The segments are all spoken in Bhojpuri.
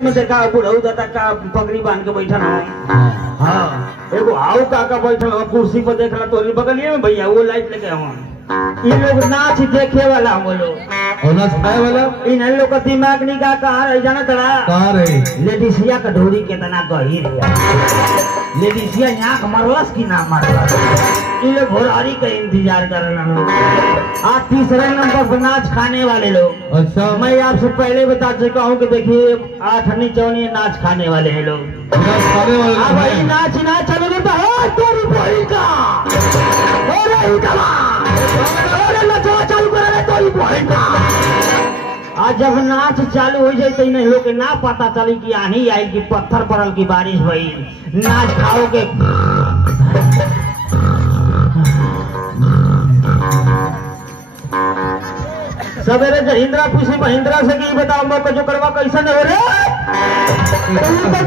में देखा बुढ़ऊ दादा का पगड़ी बांध के बैठा है। हाँ एगो आओ काका बैठल कुर्सी पर देखला तो बगलिए में भैया वो लाइट लेके हम ये लोग नाच देखे वाला हम लोग और नाच खाए वाला इन लोग का दिमाग निकाह कहाँ रह जाना तड़ा कहाँ रहे लेडीसिया का ढोरी कितना गहीर है। लेडीसिया यहाँ मरलस की ना मरलस इन लोग घोड़ारी का इंतजार कर रहे हैं। आज तीसरे नंबर पर नाच खाने वाले लोग। अच्छा मैं आपसे पहले बता चुका हूँ कि देखिए 8 चौनी नाच खाने वाले हैं लोग। नाच खाने वाले अब भाई नाच ना चलोगे तो हो तोरी बोली का हो रही दवा अरे नचवा चालू कर रहे तोरी बोली का। आज जब नाच चालू हो जाए तो इन लोग के ना पता चली कि आनी आई कि पत्थर पड़ल की बारिश भई। नाच खाओगे सवेरे जहिंद्रा पूछी महिंद्रा से कि बताओ मौका जो करवा कैसा नहीं हो रे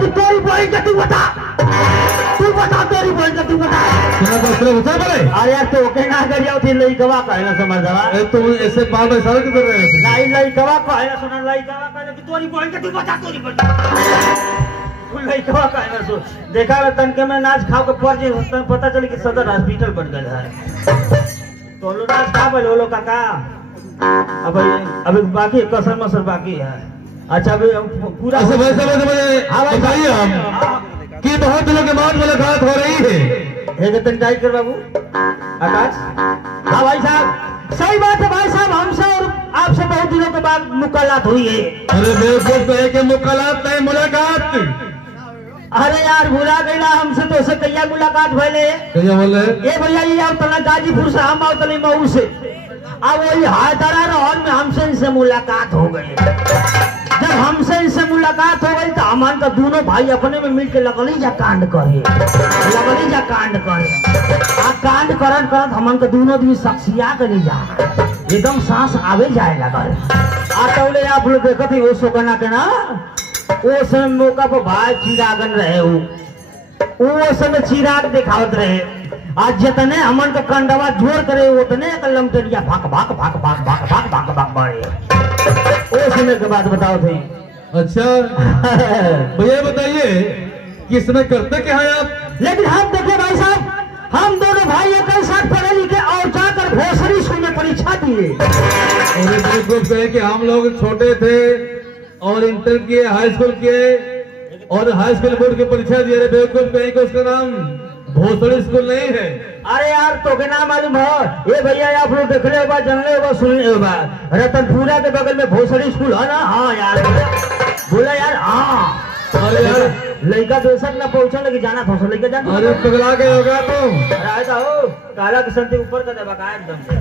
तोरी बोली का तू बता तोरी बोली का तू बता। अरे यार तो के ना कर जाओ थी लइकवा कहे ना समझ दवा तुम ऐसे बार बार इशारा क्यों कर रहे हो? नहीं लइकवा कहे ना सुना लइकवा कहे कि तोरी बोली का तू बता तोरी बोली लइकवा कहे ना सुन देखा तनके में नाच खाओ के पड़ जे पता चली कि सदर हॉस्पिटल बन गया है। तो लो नाच खा बोलो लो काका अभी बाकी कसर मसर बाकी है। अच्छा अभी पूरा बताइए हम कि बहुत दिनों के बाद मुलाकात हो रही है। एक दिन टाइट कर बाबू आकाश। हाँ भाई साहब सही बात है भाई साहब हमसे और आपसे बहुत दिनों के बाद मुलाकात हुई है। अरे बिल्कुल तो है कि मुलाकात नहीं मुलाकात। अरे यार भुला गईला हमसे तो ऐसे कैया मुलाकात भले कैया बोले ये भैया ये आओ तना गाजीपुर से हम आओ तले मऊ से अब वही हायदरा रोहन में हमसे इनसे मुलाकात हो गई। जब हमसे इनसे मुलाकात हो गई तो हमारे तो दोनों भाई अपने में मिलकर लगली जा कांड करे आ कांड करत करत हमन के दोनों दिन शख्सिया करी जा एकदम सांस आवे जाए लगल। आटौले आप लोग देखत ही वो सोकना के ना वो समय मौका पर भाई चिरागन रहे वो समय चिराग दिखावत रहे। आज जितने हमन के कंडवा जोर करे उतने कलम टेरिया भाग भाग भाग भाग भाग भाग भाग भाग बढ़े। वो समय के बात बताओ थे। अच्छा भैया बताइए कि इसमें करते क्या है आप? लेकिन हम देखिए भाई साहब हम दोनों भाई एक साथ पढ़े लिखे और जाकर भोसड़ी स्कूल में परीक्षा दिए। और बिल्कुल कहे कि हम लोग छोटे थे और इंटर किए हाई स्कूल किए और हाई स्कूल बोर्ड की परीक्षा दिए। बिल्कुल कहे कि उसका नाम भोसड़ी स्कूल नहीं है। अरे यार तो के नाम मालूम है ये भैया आप लोग देखले होगा जानले होगा सुनले होगा रतनपुरा के बगल में भोसड़ी स्कूल है ना। हाँ यार बोला यार हाँ अरे यार लड़का बेसक ना पहुंचा लगे जाना था लड़का जाना। अरे पगला के होगा तुम आया हो काला किशन के ऊपर का दबा का एकदम से।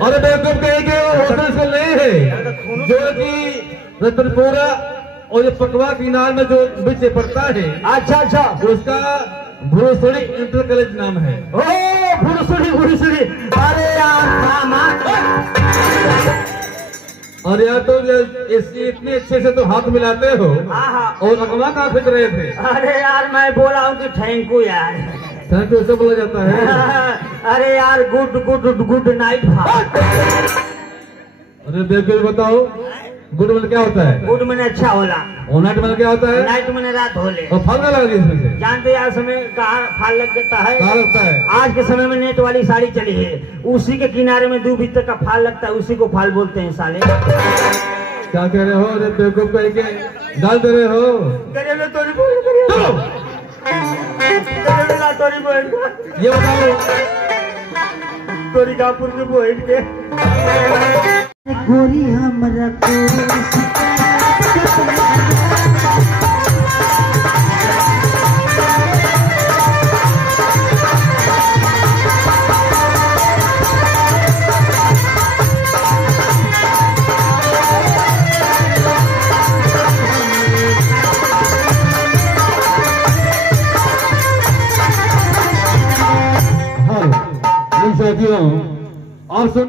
अरे बिल्कुल कहे कि भोसड़ी स्कूल नहीं है जो कि रतनपुरा और पकवा किनार में जो बीच पड़ता है। अच्छा उसका भोसड़ी इंटर कॉलेज नाम है। ओ भोसड़ी अरे यार और यार तो इतने अच्छे से तो हाथ मिलाते हो और अगवा कहाँ फेंक रहे थे? अरे यार मैं बोला हूँ कि थैंक यू यार। थैंक यू ऐसे बोला जाता है? अरे यार गुड नाइट। अरे बिल्कुल बताओ गुड मैंने क्या होता है? गुड मैंने अच्छा होला और नाइट मैंने क्या होता है? नाइट मैंने रात होले। और फल ना लगे इसमें से? जानते यार समय कहाँ फाल लग जाता है? कहाँ लगता है? आज के समय में नेट वाली साड़ी चली है उसी के किनारे में 2 भीतर का फाल लगता है उसी को फाल बोलते हैं साले। क्या कह रहे हो? अरे बेवकूफ कह के गाल दे रहे हो। ये बताओ तोरी कापुर के बोल के गोरी हमरा हाँ आप सुन